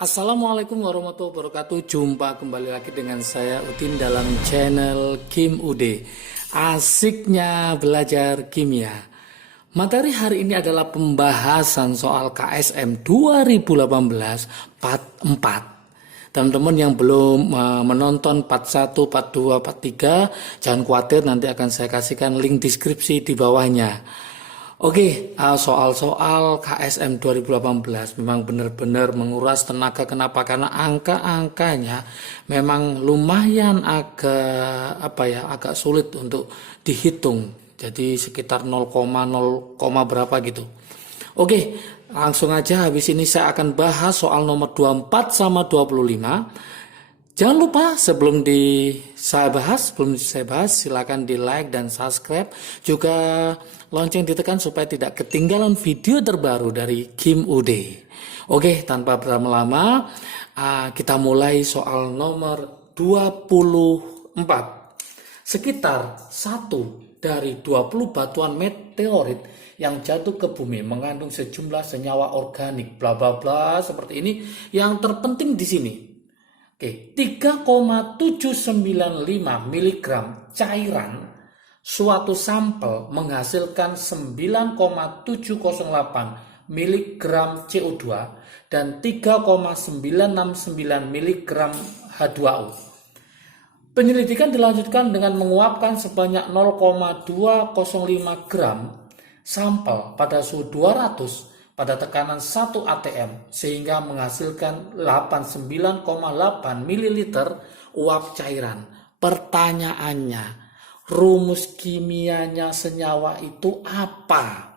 Assalamualaikum warahmatullahi wabarakatuh. Jumpa kembali lagi dengan saya Udin dalam channel Kim Ude. Asiknya belajar kimia. Materi hari ini adalah pembahasan soal KSM 2018 part 4. Teman-teman yang belum menonton part 1, part 2, part 3, jangan khawatir, nanti akan saya kasihkan link deskripsi di bawahnya. Oke, soal-soal KSM 2018 memang benar-benar menguras tenaga. Kenapa? Karena angka-angkanya memang lumayan agak sulit untuk dihitung. Jadi sekitar 0, berapa gitu. Oke, langsung aja habis ini saya akan bahas soal nomor 24 sama 25. Jangan lupa sebelum saya bahas, silakan di like dan subscribe, juga lonceng ditekan supaya tidak ketinggalan video terbaru dari Kim Ude. Oke, tanpa berlama-lama, kita mulai soal nomor 24. Sekitar 1 dari 20 batuan meteorit yang jatuh ke bumi mengandung sejumlah senyawa organik, bla bla bla seperti ini. Yang terpenting di sini. Oke, 3,795 mg cairan suatu sampel menghasilkan 9,708 mg CO2 dan 3,969 mg H2O. Penyelidikan dilanjutkan dengan menguapkan sebanyak 0,205 gram sampel pada suhu 200 pada tekanan 1 atm sehingga menghasilkan 89,8 ml uap cairan. Pertanyaannya, rumus kimianya senyawa itu apa?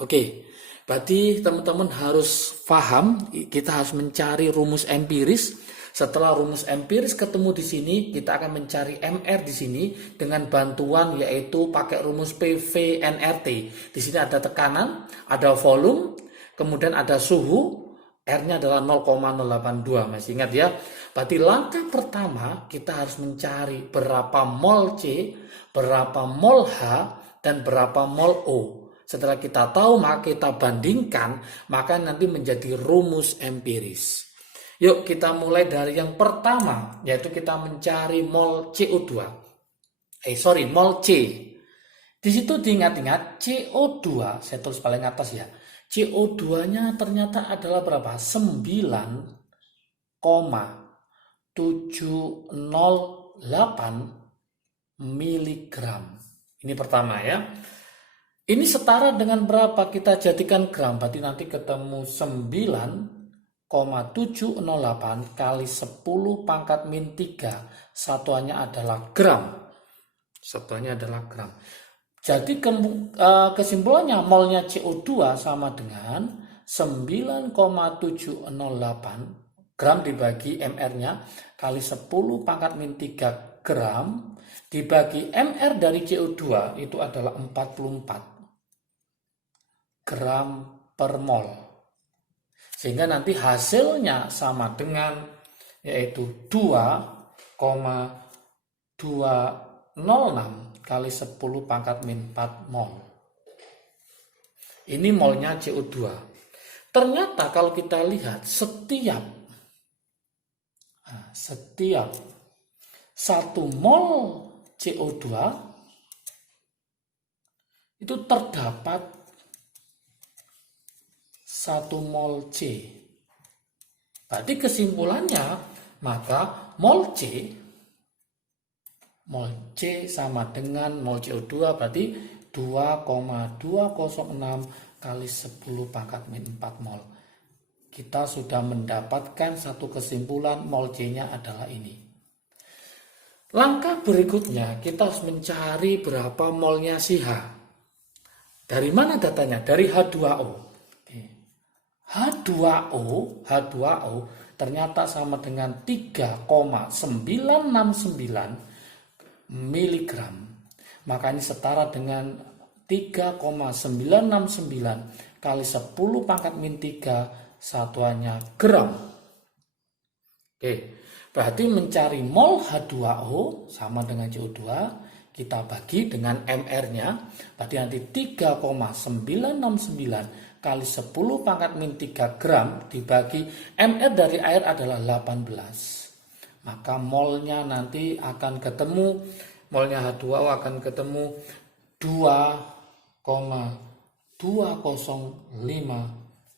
Oke, berarti teman-teman harus paham, kita harus mencari rumus empiris. Setelah rumus empiris ketemu di sini, kita akan mencari MR di sini dengan bantuan yaitu pakai rumus PV-nRT. Di sini ada tekanan, ada volume, kemudian ada suhu, R-nya adalah 0,082, masih ingat ya? Berarti langkah pertama kita harus mencari berapa mol C, berapa mol H, dan berapa mol O. Setelah kita tahu, maka kita bandingkan, maka nanti menjadi rumus empiris. Yuk kita mulai dari yang pertama, yaitu kita mencari mol CO2. Mol C. Di situ diingat-ingat CO2, saya tulis paling atas ya. CO2-nya ternyata adalah berapa? 9,708 mg. Ini pertama ya. Ini setara dengan berapa? Kita jadikan gram. Berarti nanti ketemu 9,708 kali 10 pangkat min 3. Satuannya adalah gram. Jadi kesimpulannya molnya CO2 sama dengan 9,708 gram dibagi MR-nya kali 10 pangkat min 3 gram dibagi MR dari CO2 itu adalah 44 gram per mol. Sehingga nanti hasilnya sama dengan yaitu 2,206 kali 10 pangkat min 4 mol. Ini molnya CO2. Ternyata kalau kita lihat setiap 1 mol CO2 itu terdapat 1 mol C. Berarti kesimpulannya, maka mol C sama dengan mol CO2 berarti 2,206 kali 10 pangkat min 4 mol. Kita sudah mendapatkan satu kesimpulan, mol C-nya adalah ini. Langkah berikutnya kita harus mencari berapa molnya si H. Dari mana datanya? Dari H2O. H2O ternyata sama dengan 3,969 miligram. Maka ini setara dengan 3,969 kali 10 pangkat min 3, satuannya gram. Oke, berarti mencari mol H2O sama dengan CO2, kita bagi dengan MR-nya, berarti nanti 3,969 kali 10 pangkat min 3 gram dibagi ml dari air adalah 18. Maka molnya nanti akan ketemu, molnya H2O akan ketemu 2,205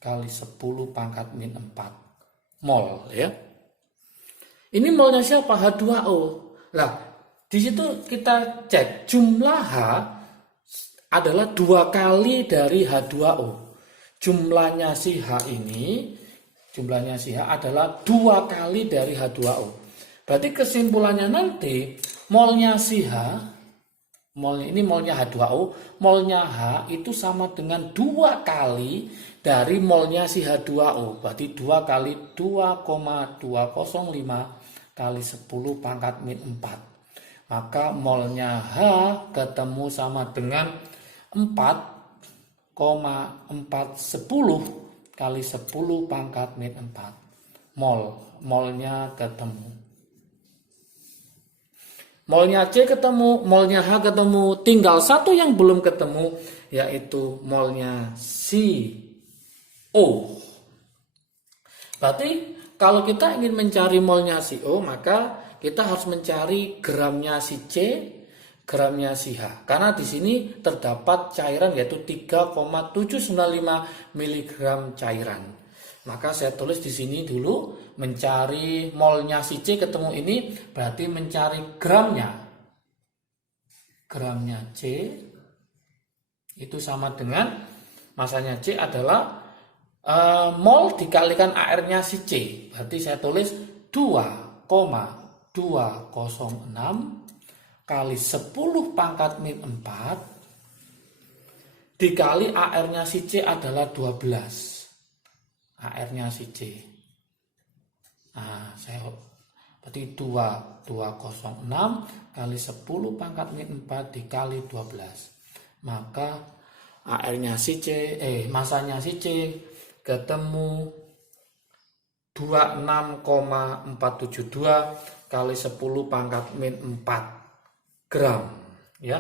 kali 10 pangkat min 4 mol ya. Ini molnya siapa? H2O. Lah, di situ kita cek jumlah H adalah 2 kali dari H2O. Jumlahnya si H ini, jumlahnya si H adalah 2 kali dari H2O. Berarti kesimpulannya nanti molnya si H, molnya ini molnya H2O, molnya H itu sama dengan 2 kali dari molnya si H2O. Berarti 2 kali 2,205 kali 10 pangkat min 4. Maka molnya H ketemu sama dengan 4,410 kali 10 pangkat min 4 mol. Molnya ketemu. Molnya C ketemu, molnya H ketemu. Tinggal satu yang belum ketemu, yaitu molnya CO. Berarti kalau kita ingin mencari molnya CO, maka kita harus mencari gramnya si C, gramnya si H. Karena di sini terdapat cairan yaitu 3,795 mg cairan. Maka saya tulis di sini dulu mencari molnya si C ketemu ini berarti mencari gramnya. Gramnya C itu sama dengan masanya C adalah mol dikalikan AR-nya si C. Berarti saya tulis 2,206 kali 10 pangkat min 4 dikali AR-nya si C adalah 12. AR-nya si C. Nah, berarti 206 kali 10 pangkat min 4 dikali 12. Maka AR-nya si C, masanya si C ketemu 26,472 kali 10 pangkat min 4 gram ya.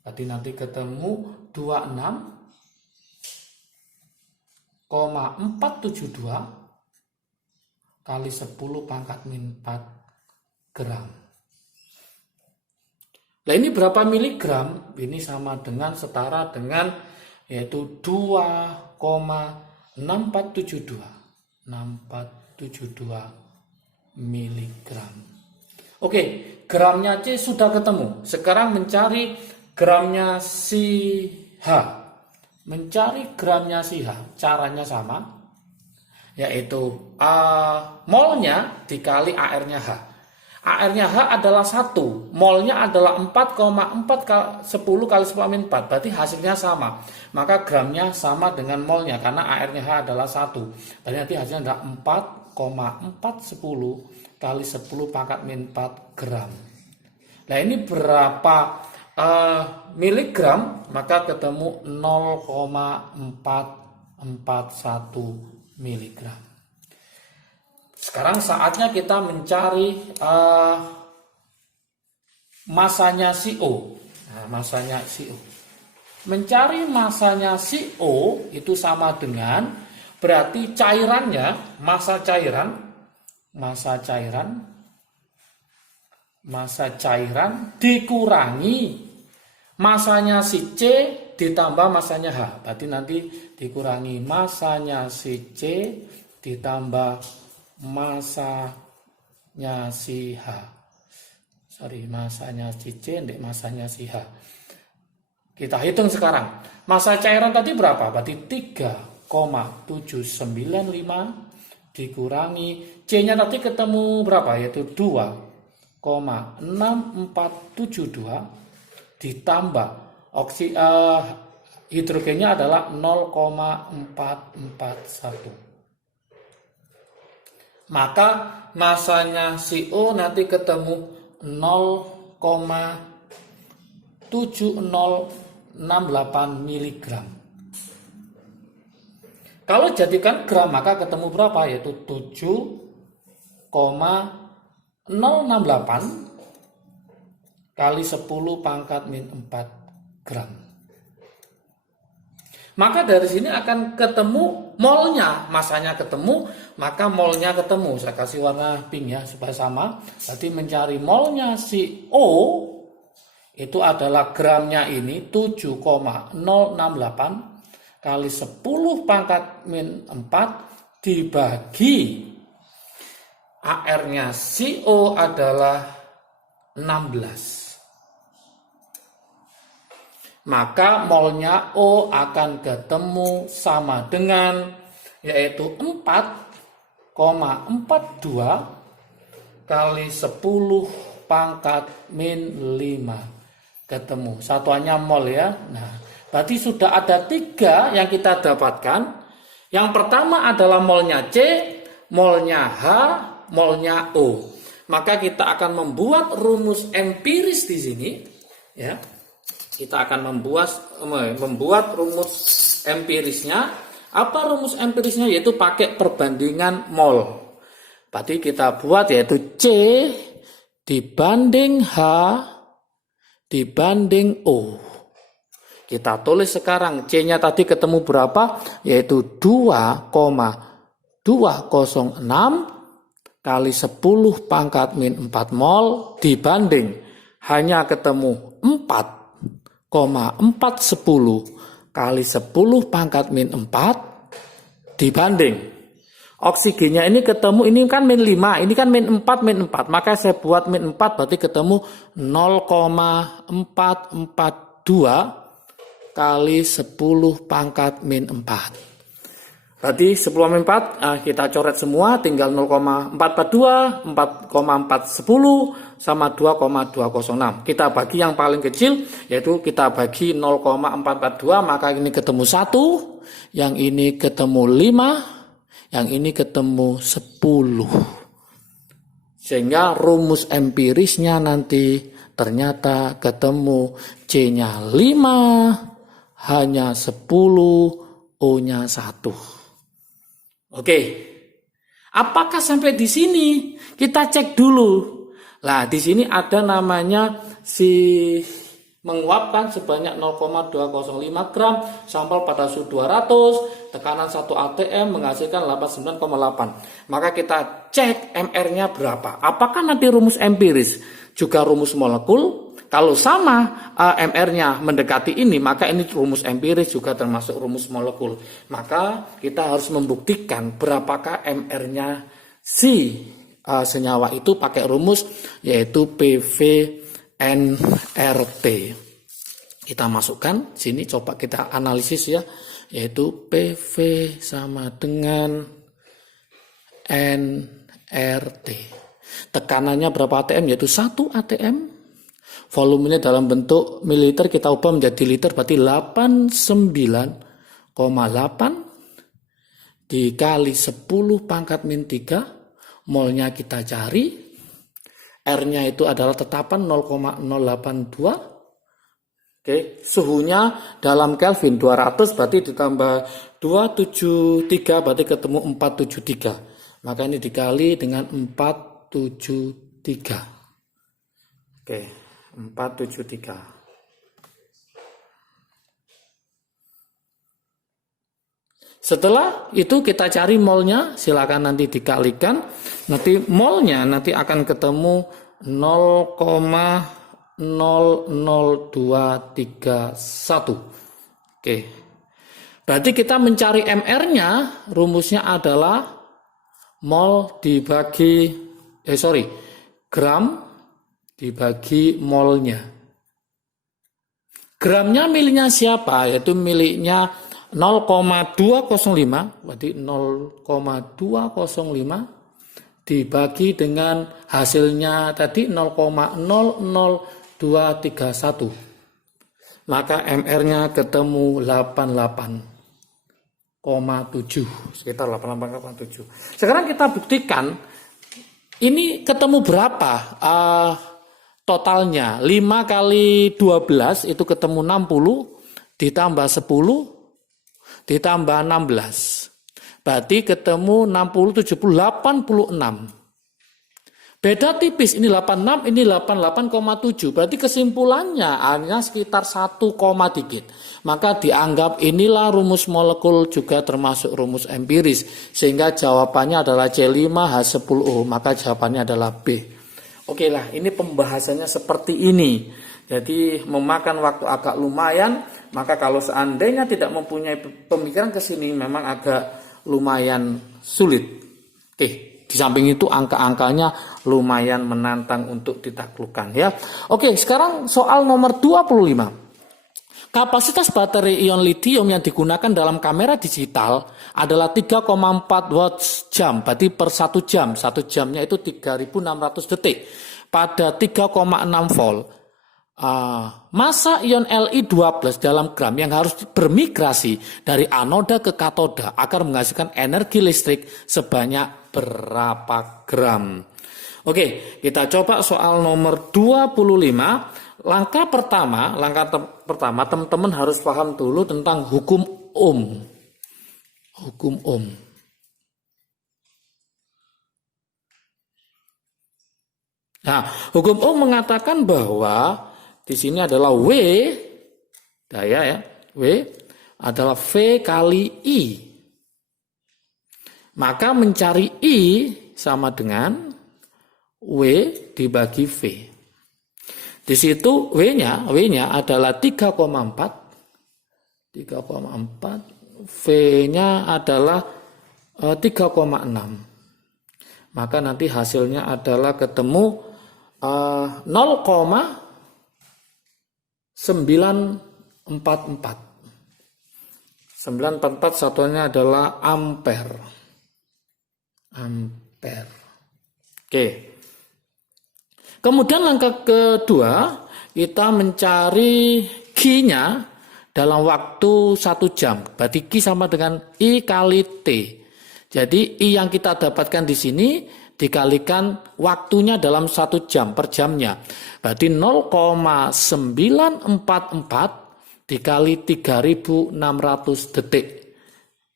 Berarti nanti ketemu 26,472 kali 10 pangkat min 4 gram. Nah, ini berapa miligram? Ini sama dengan setara dengan yaitu 2,6472 miligram. Oke, gramnya C sudah ketemu. Sekarang mencari gramnya si H. Mencari gramnya si H, caranya sama, yaitu molnya dikali AR-nya H. AR-nya H adalah 1, molnya adalah 4,4 10 kali 10 min 4, berarti hasilnya sama. Maka gramnya sama dengan molnya karena AR-nya H adalah 1. Berarti nanti hasilnya adalah 4,410 kali 10 pangkat min 4 gram. Nah, ini berapa miligram? Maka ketemu 0,441 miligram. Sekarang saatnya kita mencari masanya CO. Nah, masanya CO. Mencari masanya CO itu sama dengan berarti cairannya, massa cairan dikurangi masanya si C ditambah masanya H. Berarti nanti dikurangi masanya si C ditambah masanya si H. Masanya si C ndek masanya si H. Kita hitung sekarang. Massa cairan tadi berapa? Berarti 3,795 dikurangi C-nya tadi ketemu berapa? Yaitu 2,6472 ditambah hidrogennya adalah 0,441. Maka masanya CO nanti ketemu 0,7068 mg. Kalau jadikan gram maka ketemu berapa? Yaitu 7,068 kali 10 pangkat min 4 gram. Maka dari sini akan ketemu molnya, masanya ketemu, maka molnya ketemu. Saya kasih warna pink ya supaya sama. Jadi mencari molnya si O itu adalah gramnya ini 7,068 kali 10 pangkat min 4 dibagi AR-nya si O adalah 16. Maka molnya O akan ketemu sama dengan yaitu 4,42 kali 10 pangkat min 5 ketemu. Satuannya mol ya. Nah, berarti sudah ada 3 yang kita dapatkan. Yang pertama adalah molnya C, molnya H, molnya O. Maka kita akan membuat rumus empiris di sini ya. Kita akan membuat rumus empirisnya. Apa rumus empirisnya? Yaitu pakai perbandingan mol. Berarti kita buat yaitu C dibanding H dibanding O. Kita tulis sekarang C-nya tadi ketemu berapa? Yaitu 2,206 kali 10 pangkat min 4 mol dibanding hanya ketemu 4,410 kali 10 pangkat min 4 dibanding oksigennya ini ketemu, ini kan min 5, ini kan min 4, maka saya buat min 4 berarti ketemu 0,442 kali 10 pangkat min 4. Berarti 10 min 4 kita coret semua, tinggal 0,442, 4,410 sama 2,206. Kita bagi yang paling kecil, yaitu kita bagi 0,442, maka ini ketemu 1, yang ini ketemu 5, yang ini ketemu 10. Sehingga rumus empirisnya nanti ternyata ketemu C-nya 5, hanya 10, O-nya 1. Oke, apakah sampai di sini? Kita cek dulu. Nah, di sini ada namanya si menguapkan sebanyak 0,205 gram sampel pada suhu 200, tekanan 1 atm menghasilkan 89,8. Maka kita cek MR-nya berapa. Apakah nanti rumus empiris juga rumus molekul? Kalau sama MR-nya mendekati ini, maka ini rumus empiris juga termasuk rumus molekul. Maka kita harus membuktikan berapakah MR-nya si senyawa itu pakai rumus yaitu PV-NRT. Kita masukkan sini, coba kita analisis ya, yaitu PV sama dengan NRT. Tekanannya berapa atm? Yaitu 1 atm. Volumenya dalam bentuk mililiter kita ubah menjadi liter, berarti 89,8 dikali 10 pangkat min 3. Molnya kita cari. R-nya itu adalah tetapan 0,082. Oke, suhunya dalam Kelvin 200, berarti ditambah 273 berarti ketemu 473. Maka ini dikali dengan 473. Oke. 473. Setelah itu kita cari molnya, silakan nanti dikalikan. Nanti molnya nanti akan ketemu 0,00231. Oke. Berarti kita mencari MR-nya, rumusnya adalah mol dibagi gram dibagi molnya. Gramnya miliknya siapa? Yaitu miliknya 0,205, berarti 0,205 dibagi dengan hasilnya tadi 0,00231. Maka MR-nya ketemu 88,7, sekitar 88,7. Sekarang kita buktikan ini ketemu berapa totalnya. 5 kali 12 itu ketemu 60, ditambah 10, ditambah 16. Berarti ketemu 60, 70, 86. Beda tipis, ini 86, ini 88,7. Berarti kesimpulannya hanya sekitar 1, dikit. Maka dianggap inilah rumus molekul juga termasuk rumus empiris. Sehingga jawabannya adalah C5H10O. Maka jawabannya adalah B. Oke lah, ini pembahasannya seperti ini. Jadi memakan waktu agak lumayan. Maka kalau seandainya tidak mempunyai pemikiran ke sini memang agak lumayan sulit. Oke, di samping itu angka-angkanya lumayan menantang untuk ditaklukkan ya. Oke, sekarang soal nomor 25. Kapasitas baterai ion lithium yang digunakan dalam kamera digital adalah 3,4 watts jam, berarti per 1 jam. 1 jamnya itu 3.600 detik pada 3,6 volt. Masa ion Li2+ dalam gram yang harus bermigrasi dari anoda ke katoda akan menghasilkan energi listrik sebanyak berapa gram? Oke, kita coba soal nomor 25. Langkah pertama teman-teman harus paham dulu tentang hukum Ohm. Hukum Ohm. Nah, hukum Ohm mengatakan bahwa di sini adalah W, daya ya, W adalah V kali I. Maka mencari I sama dengan W dibagi V. Di situ W-nya adalah 3,4. V-nya adalah 3,6. Maka nanti hasilnya adalah ketemu 0,944. 944 satuannya adalah ampere. Oke. Kemudian langkah kedua, kita mencari Q-nya dalam waktu 1 jam. Berarti Q sama dengan I kali T. Jadi I yang kita dapatkan di sini dikalikan waktunya dalam 1 jam per jamnya. Berarti 0,944 dikali 3.600 detik.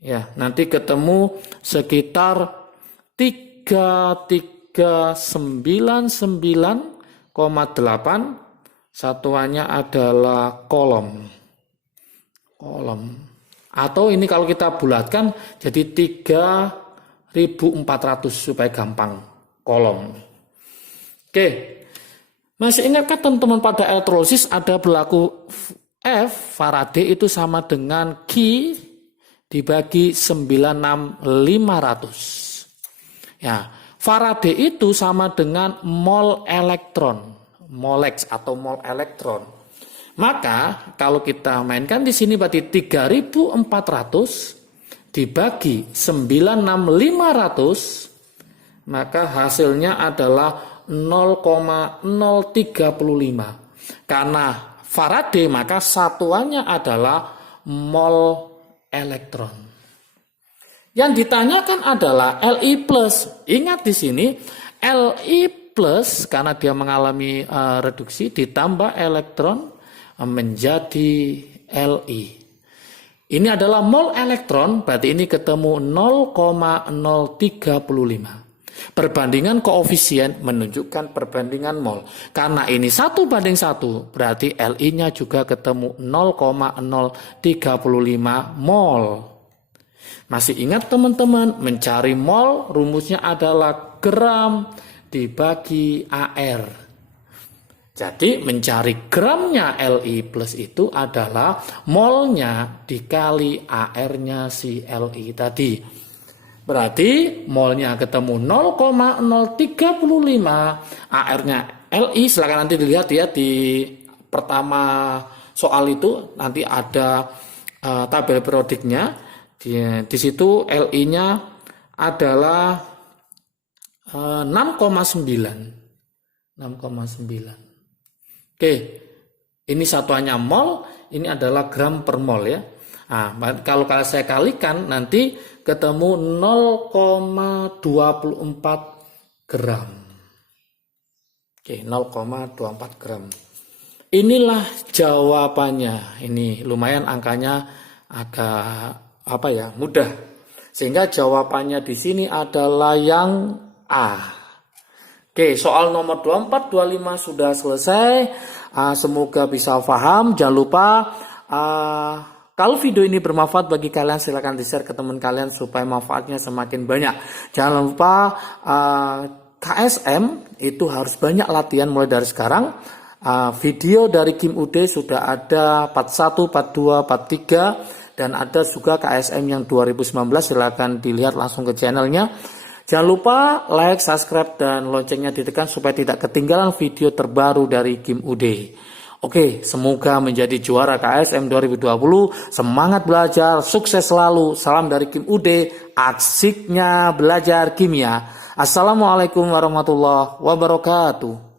Ya, nanti ketemu sekitar 3399,8. Satuannya adalah kolom. Atau ini kalau kita bulatkan jadi 3.400 supaya gampang, kolom. Oke. Masih ingatkah teman-teman pada elektrolisis ada berlaku F Faraday itu sama dengan Q dibagi 96500. Ya, Faraday itu sama dengan mol elektron, molex atau mol elektron. Maka kalau kita mainkan di sini berarti 3.400 dibagi 96500, maka hasilnya adalah 0,035. Karena Faraday maka satuannya adalah mol elektron. Yang ditanyakan adalah Li+. Ingat di sini Li+ karena dia mengalami reduksi ditambah elektron menjadi Li. Ini adalah mol elektron, berarti ini ketemu 0,035. Perbandingan koefisien menunjukkan perbandingan mol. Karena ini 1:1, berarti Li-nya juga ketemu 0,035 mol. Masih ingat teman-teman, mencari mol rumusnya adalah gram dibagi AR. Jadi mencari gramnya Li+ itu adalah molnya dikali AR-nya si Li tadi. Berarti molnya ketemu 0,035, AR-nya Li. Silakan nanti dilihat ya di pertama soal itu nanti ada tabel periodiknya. Di situ Li-nya adalah 6,9. Oke, ini satuannya mol, ini adalah gram per mol ya. Nah, kalau saya kalikan nanti ketemu 0,24 gram. Oke, 0,24 gram. Inilah jawabannya. Ini lumayan angkanya agak mudah. Sehingga jawabannya di sini adalah yang A. Oke, soal nomor 24, 25 sudah selesai. Semoga bisa paham. Jangan lupa, kalau video ini bermanfaat bagi kalian, silahkan di-share ke teman kalian supaya manfaatnya semakin banyak. Jangan lupa, KSM itu harus banyak latihan mulai dari sekarang. Video dari Kim Ude sudah ada part 1, part 2, part 3, dan ada juga KSM yang 2019. Silahkan dilihat langsung ke channelnya. Jangan lupa like, subscribe, dan loncengnya ditekan supaya tidak ketinggalan video terbaru dari Kim Ude. Oke, semoga menjadi juara KSM 2020. Semangat belajar, sukses selalu. Salam dari Kim Ude, asiknya belajar kimia. Assalamualaikum warahmatullahi wabarakatuh.